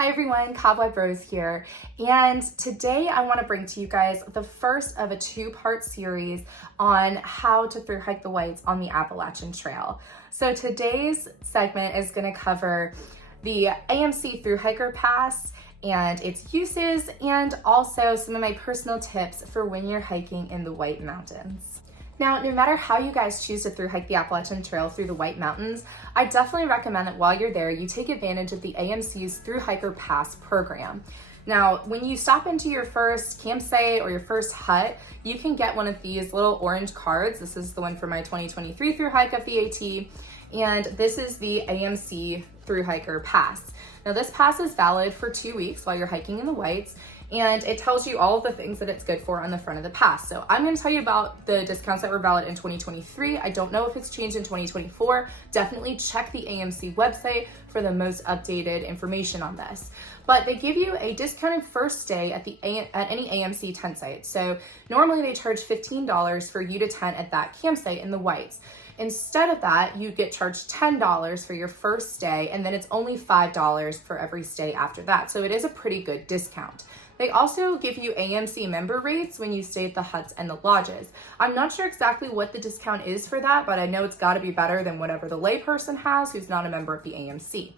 Hi everyone, Cobweb Rose here, and today I want to bring to you guys the first of a two-part series on how to thru hike the Whites on the Appalachian Trail. So today's segment is going to cover the AMC Thru Hiker Pass and its uses, and also some of my personal tips for when you're hiking in the White Mountains. Now, no matter how you guys choose to thru hike the Appalachian Trail through the White Mountains, I definitely recommend that while you're there, you take advantage of the AMC's Thru Hiker Pass program. Now, when you stop into your first campsite or your first hut, you can get one of these little orange cards. This is the one for my 2023 Thru Hike of the AT, and this is the AMC Thru Hiker Pass. Now, this pass is valid for 2 weeks while you're hiking in the Whites, and it tells you all of the things that it's good for on the front of the pass. So I'm going to tell you about the discounts that were valid in 2023. I don't know if it's changed in 2024. Definitely check the AMC website for the most updated information on this. But they give you a discounted first stay at any AMC tent site. So normally they charge $15 for you to tent at that campsite in the Whites. Instead of that, you get charged $10 for your first stay, and then it's only $5 for every stay after that. So it is a pretty good discount. They also give you AMC member rates when you stay at the huts and the lodges. I'm not sure exactly what the discount is for that, but I know it's got to be better than whatever the layperson has who's not a member of the AMC.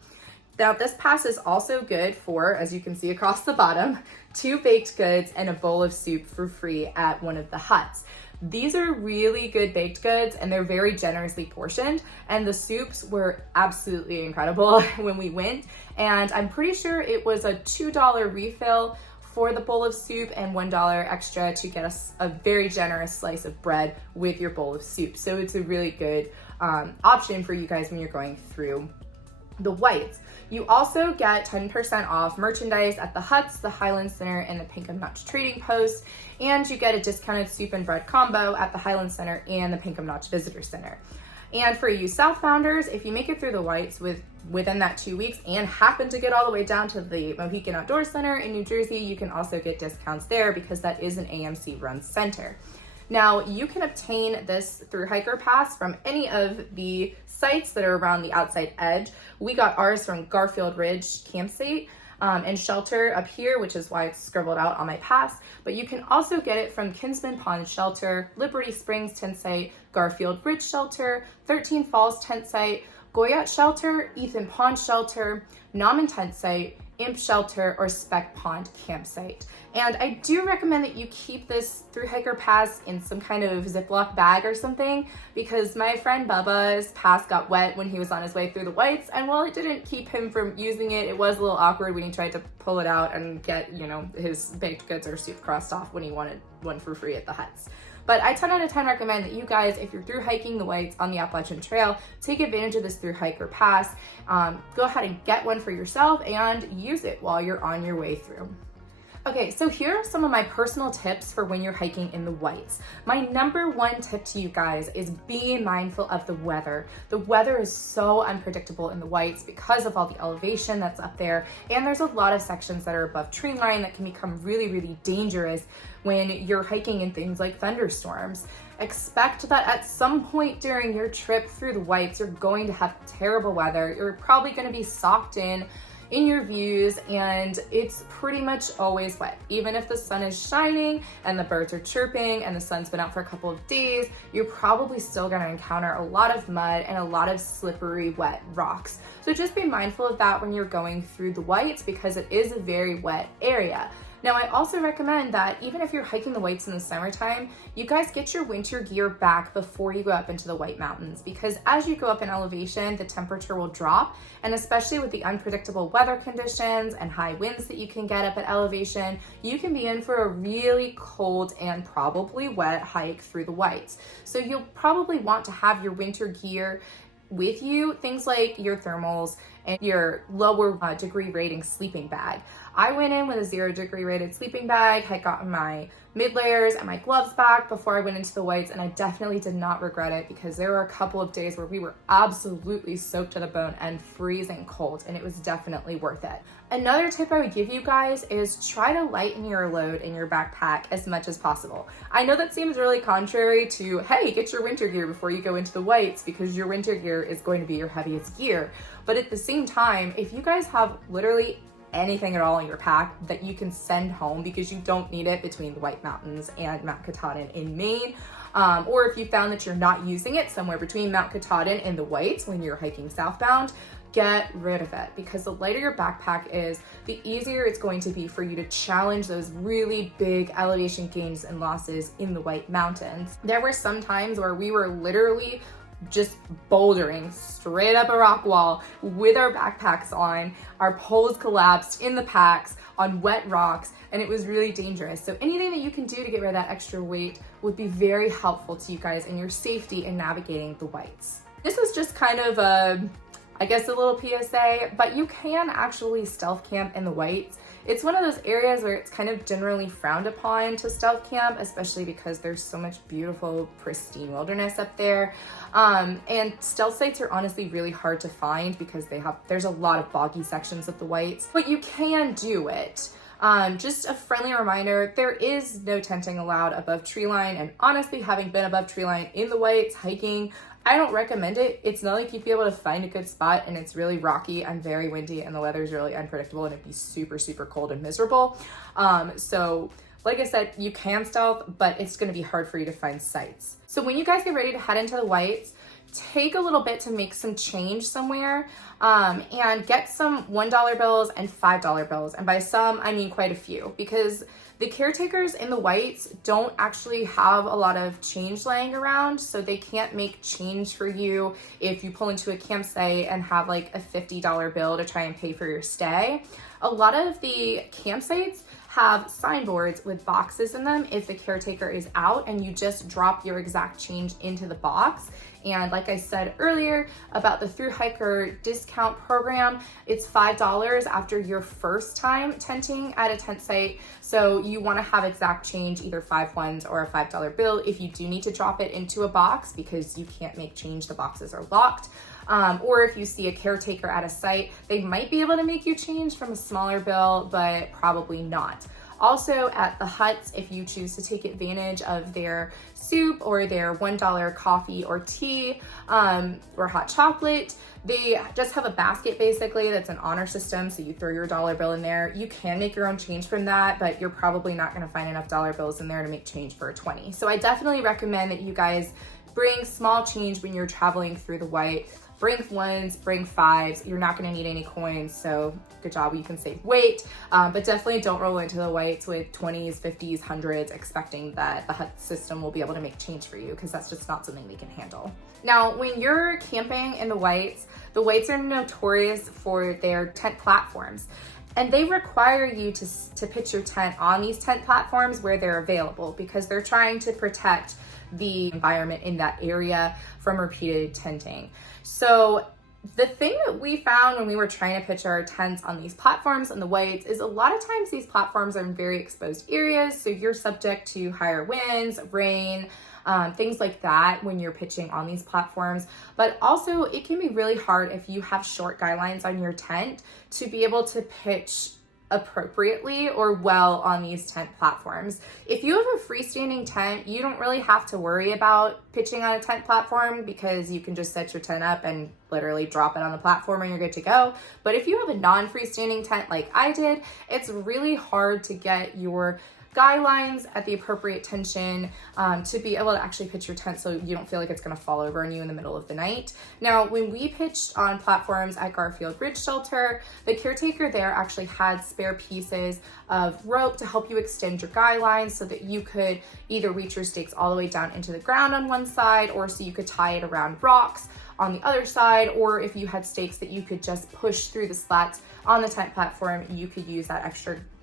Now, this pass is also good for, as you can see across the bottom, 2 baked goods and a bowl of soup for free at one of the huts. These are really good baked goods and they're very generously portioned, and the soups were absolutely incredible when we went, and I'm pretty sure it was a $2 refill for the bowl of soup and $1 extra to get us a very generous slice of bread with your bowl of soup. So it's a really good option for you guys when you're going through the Whites. You also get 10% off merchandise at the huts, the Highland Center, and the Pinkham Notch Trading Post, and you get a discounted soup and bread combo at the Highland Center and the Pinkham Notch Visitor Center. And for you southbounders, if you make it through the Whites within that 2 weeks and happen to get all the way down to the Mohican Outdoor Center in New Jersey, you can also get discounts there because that is an AMC run center. Now, you can obtain this Thru Hiker Pass from any of the sites that are around the outside edge. We got ours from Garfield Ridge Campsite and Shelter up here, which is why it's scribbled out on my pass. But you can also get it from Kinsman Pond Shelter, Liberty Springs Tent Site, Garfield Ridge Shelter, 13 Falls Tent Site, Goyette Shelter, Ethan Pond Shelter, Nauman Tent Site, Imp Shelter, or Speck Pond Campsite. And I do recommend that you keep this Thru Hiker Pass in some kind of Ziploc bag or something, because my friend Bubba's pass got wet when he was on his way through the Whites, and while it didn't keep him from using it, it was a little awkward when he tried to pull it out and get, his baked goods or soup crossed off when he wanted one for free at the huts. But I 10 out of 10 recommend that you guys, if you're thru hiking the Whites on the Appalachian Trail, take advantage of this Thru Hiker Pass. Go ahead and get one for yourself and use it while you're on your way through. Okay, so here are some of my personal tips for when you're hiking in the Whites. My number one tip to you guys is being mindful of the weather. The weather is so unpredictable in the Whites because of all the elevation that's up there, and there's a lot of sections that are above tree line that can become really, really dangerous when you're hiking in things like thunderstorms. Expect that at some point during your trip through the Whites, you're going to have terrible weather. You're probably going to be socked in your views, and it's pretty much always wet. Even if the sun is shining and the birds are chirping and the sun's been out for a couple of days, you're probably still gonna encounter a lot of mud and a lot of slippery, wet rocks. So just be mindful of that when you're going through the Whites, because it is a very wet area. Now, I also recommend that even if you're hiking the Whites in the summertime, you guys get your winter gear back before you go up into the White Mountains, because as you go up in elevation, the temperature will drop, and especially with the unpredictable weather conditions and high winds that you can get up at elevation, you can be in for a really cold and probably wet hike through the Whites. So you'll probably want to have your winter gear with you, things like your thermals and your lower degree rating sleeping bag. I went in with a 0 degree rated sleeping bag, had gotten my mid layers and my gloves back before I went into the Whites, and I definitely did not regret it, because there were a couple of days where we were absolutely soaked to the bone and freezing cold, and it was definitely worth it. Another tip I would give you guys is try to lighten your load in your backpack as much as possible. I know that seems really contrary to, hey, get your winter gear before you go into the Whites, because your winter gear is going to be your heaviest gear. But at the same time, if you guys have literally anything at all in your pack that you can send home because you don't need it between the White Mountains and Mount Katahdin in Maine. Or if you found that you're not using it somewhere between Mount Katahdin and the Whites when you're hiking southbound, get rid of it, because the lighter your backpack is, the easier it's going to be for you to challenge those really big elevation gains and losses in the White Mountains. There were some times where we were literally just bouldering straight up a rock wall with our backpacks on, our poles collapsed in the packs on wet rocks, and it was really dangerous. So anything that you can do to get rid of that extra weight would be very helpful to you guys in your safety in navigating the Whites. This was just kind of I guess a little PSA, but you can actually stealth camp in the Whites. It's one of those areas where it's kind of generally frowned upon to stealth camp, especially because there's so much beautiful, pristine wilderness up there. And stealth sites are honestly really hard to find because there's a lot of boggy sections of the Whites, but you can do it. Just a friendly reminder, there is no tenting allowed above tree line, and honestly, having been above tree line in the Whites hiking, I don't recommend it. It's not like you'd be able to find a good spot, and it's really rocky and very windy, and the weather's really unpredictable, and it'd be super, super cold and miserable. So like I said, you can stealth, but it's gonna be hard for you to find sites. So when you guys get ready to head into the Whites, take a little bit to make some change somewhere, and get some $1 bills and $5 bills. And by some, I mean quite a few, because the caretakers in the Whites don't actually have a lot of change laying around, so they can't make change for you if you pull into a campsite and have like a $50 bill to try and pay for your stay. A lot of the campsites have signboards with boxes in them if the caretaker is out, and you just drop your exact change into the box. And like I said earlier about the Thru hiker discount program, it's $5 after your first time tenting at a tent site. So you want to have exact change, either 5 ones or a $5 bill if you do need to drop it into a box because you can't make change, the boxes are locked. Or if you see a caretaker at a site, they might be able to make you change from a smaller bill, but probably not. Also at the huts, if you choose to take advantage of their soup or their $1 coffee or tea, or hot chocolate, they just have a basket basically that's an honor system. So you throw your $1 bill in there. You can make your own change from that, but you're probably not gonna find enough $1 bills in there to make change for a 20. So I definitely recommend that you guys bring small change when you're traveling through the White. Bring 1s, bring 5s. You're not gonna need any coins, so good job, you can save weight. But definitely don't roll into the Whites with 20s, 50s, 100s, expecting that the hut system will be able to make change for you, because that's just not something they can handle. Now, when you're camping in the Whites are notorious for their tent platforms. And they require you to pitch your tent on these tent platforms where they're available, because they're trying to protect the environment in that area from repeated tenting. So the thing that we found when we were trying to pitch our tents on these platforms in the Whites is a lot of times these platforms are in very exposed areas, so you're subject to higher winds, rain, things like that when you're pitching on these platforms. But also it can be really hard if you have short guy lines on your tent to be able to pitch appropriately or well on these tent platforms. If you have a freestanding tent, you don't really have to worry about pitching on a tent platform, because you can just set your tent up and literally drop it on the platform and you're good to go. But if you have a non-freestanding tent like I did, it's really hard to get your guy lines at the appropriate tension to be able to actually pitch your tent so you don't feel like it's gonna fall over on you in the middle of the night. Now, when we pitched on platforms at Garfield Ridge Shelter, the caretaker there actually had spare pieces of rope to help you extend your guy lines so that you could either reach your stakes all the way down into the ground on one side, or so you could tie it around rocks on the other side, or if you had stakes that you could just push through the slats on the tent platform, you could use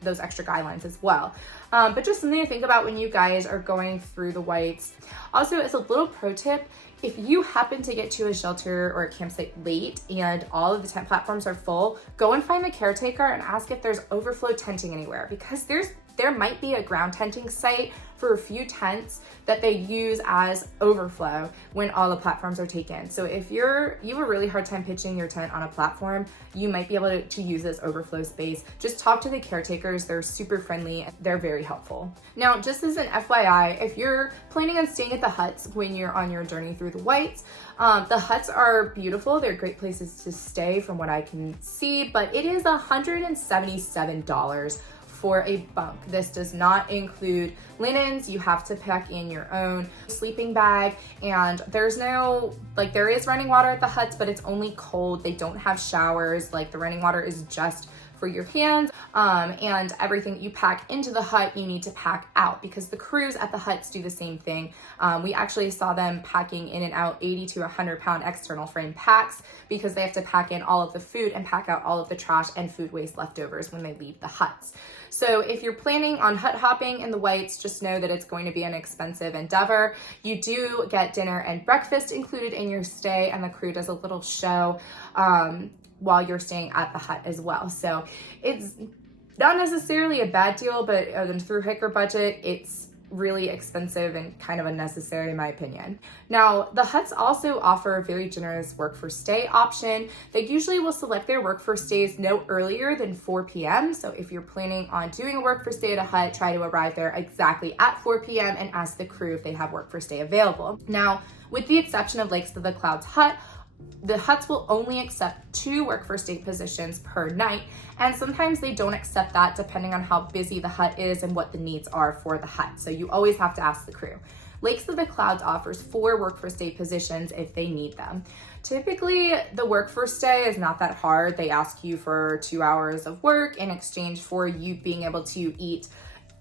those extra guy lines as well. But just something to think about when you guys are going through the Whites. Also, as a little pro tip, if you happen to get to a shelter or a campsite late and all of the tent platforms are full, go and find the caretaker and ask if there's overflow tenting anywhere, because there's there might be a ground tenting site for a few tents that they use as overflow when all the platforms are taken. So if you have a really hard time pitching your tent on a platform, you might be able to use this overflow space. Just talk to the caretakers. They're super friendly. They're very helpful. Now, just as an FYI, if you're planning on staying at the huts when you're on your journey through the Whites, the huts are beautiful. They're great places to stay from what I can see, but it is $177 for a bunk. This does not include linens. You have to pack in your own sleeping bag, and there is running water at the huts, but it's only cold. They don't have showers. Like, the running water is just for your hands, and everything that you pack into the hut, you need to pack out, because the crews at the huts do the same thing. We actually saw them packing in and out 80 to 100 pound external frame packs, because they have to pack in all of the food and pack out all of the trash and food waste leftovers when they leave the huts. So if you're planning on hut hopping in the Whites, just know that it's going to be an expensive endeavor. You do get dinner and breakfast included in your stay, and the crew does a little show while you're staying at the hut as well. So it's not necessarily a bad deal, but on a through hiker budget, it's really expensive and kind of unnecessary in my opinion. Now, the huts also offer a very generous work for stay option. They usually will select their work for stays no earlier than 4 p.m. So if you're planning on doing a work for stay at a hut, try to arrive there exactly at 4 p.m. and ask the crew if they have work for stay available. Now, with the exception of Lakes of the Clouds hut, the huts will only accept 2 work for stay positions per night, and sometimes they don't accept that depending on how busy the hut is and what the needs are for the hut. So you always have to ask the crew. Lakes of the Clouds offers 4 work for stay positions if they need them. Typically, the work for stay is not that hard. They ask you for 2 hours of work in exchange for you being able to eat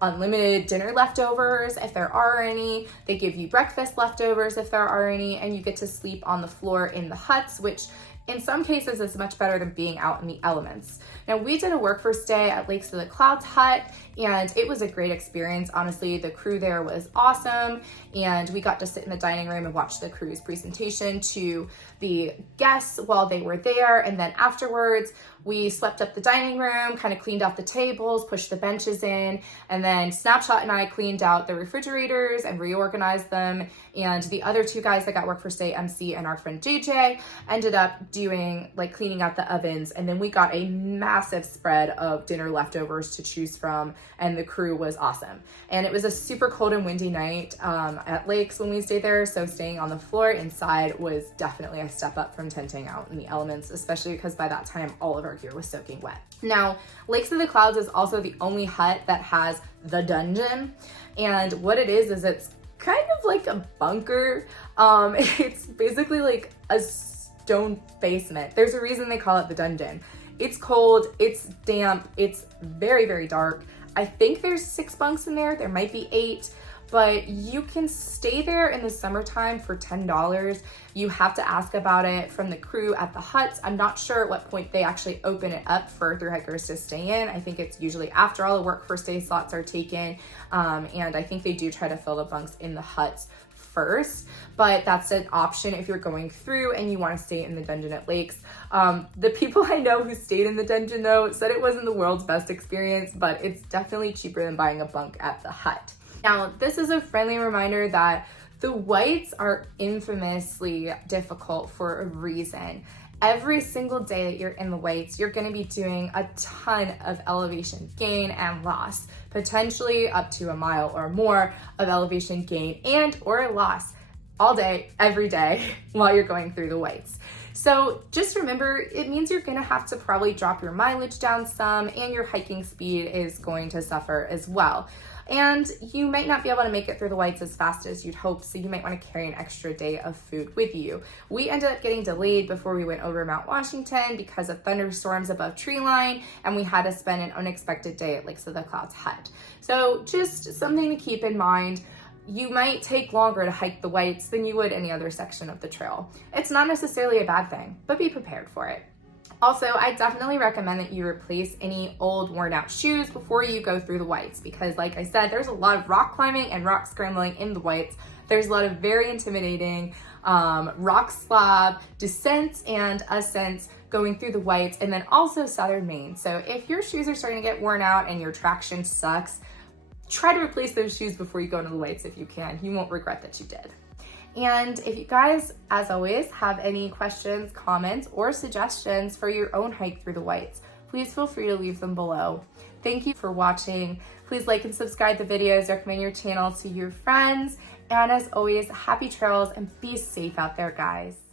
unlimited dinner leftovers if there are any. They give you breakfast leftovers if there are any, and you get to sleep on the floor in the huts, which in some cases is much better than being out in the elements. Now, we did a work for stay at Lakes of the Clouds hut, and it was a great experience. Honestly, the crew there was awesome, and we got to sit in the dining room and watch the crew's presentation to the guests while they were there. And then afterwards, we swept up the dining room, kind of cleaned out the tables, pushed the benches in, and then Snapshot and I cleaned out the refrigerators and reorganized them. And the other 2 guys that got work for stay, MC and our friend JJ, ended up doing cleaning out the ovens. And then we got a massive spread of dinner leftovers to choose from, and the crew was awesome. And it was a super cold and windy night at Lakes when we stayed there, so staying on the floor inside was definitely a step up from tenting out in the elements, especially because by that time all of our gear was soaking wet. Now, Lakes of the Clouds is also the only hut that has the dungeon, and what it is it's kind of like a bunker. It's basically like a stone basement. There's a reason they call it the dungeon. It's cold, it's damp, it's very, very dark. I think there's 6 bunks in there. There might be 8, but you can stay there in the summertime for $10. You have to ask about it from the crew at the huts. I'm not sure at what point they actually open it up for through hikers to stay in. I think it's usually after all the work for stay slots are taken, and I think they do try to fill the bunks in the huts first, but that's an option if you're going through and you want to stay in the dungeon at Lakes. The people I know who stayed in the dungeon though said it wasn't the world's best experience, but it's definitely cheaper than buying a bunk at the hut. Now, this is a friendly reminder that the Whites are infamously difficult for a reason. Every single day that you're in the Whites, you're going to be doing a ton of elevation gain and loss, potentially up to a mile or more of elevation gain and or loss all day, every day while you're going through the Whites. So just remember, it means you're going to have to probably drop your mileage down some, and your hiking speed is going to suffer as well. And you might not be able to make it through the Whites as fast as you'd hope, so you might want to carry an extra day of food with you. We ended up getting delayed before we went over Mount Washington because of thunderstorms above tree line, and we had to spend an unexpected day at Lakes of the Clouds hut. So just something to keep in mind. You might take longer to hike the Whites than you would any other section of the trail. It's not necessarily a bad thing, but be prepared for it. Also, I definitely recommend that you replace any old worn out shoes before you go through the Whites, because like I said, there's a lot of rock climbing and rock scrambling in the Whites. There's a lot of very intimidating rock slab descents and ascents going through the Whites, and then also southern Maine. So if your shoes are starting to get worn out and your traction sucks, try to replace those shoes before you go into the Whites if you can. You won't regret that you did. And if you guys, as always, have any questions, comments, or suggestions for your own hike through the Whites, please feel free to leave them below. Thank you for watching. Please like and subscribe the videos, recommend your channel to your friends, and as always, happy trails and be safe out there, guys.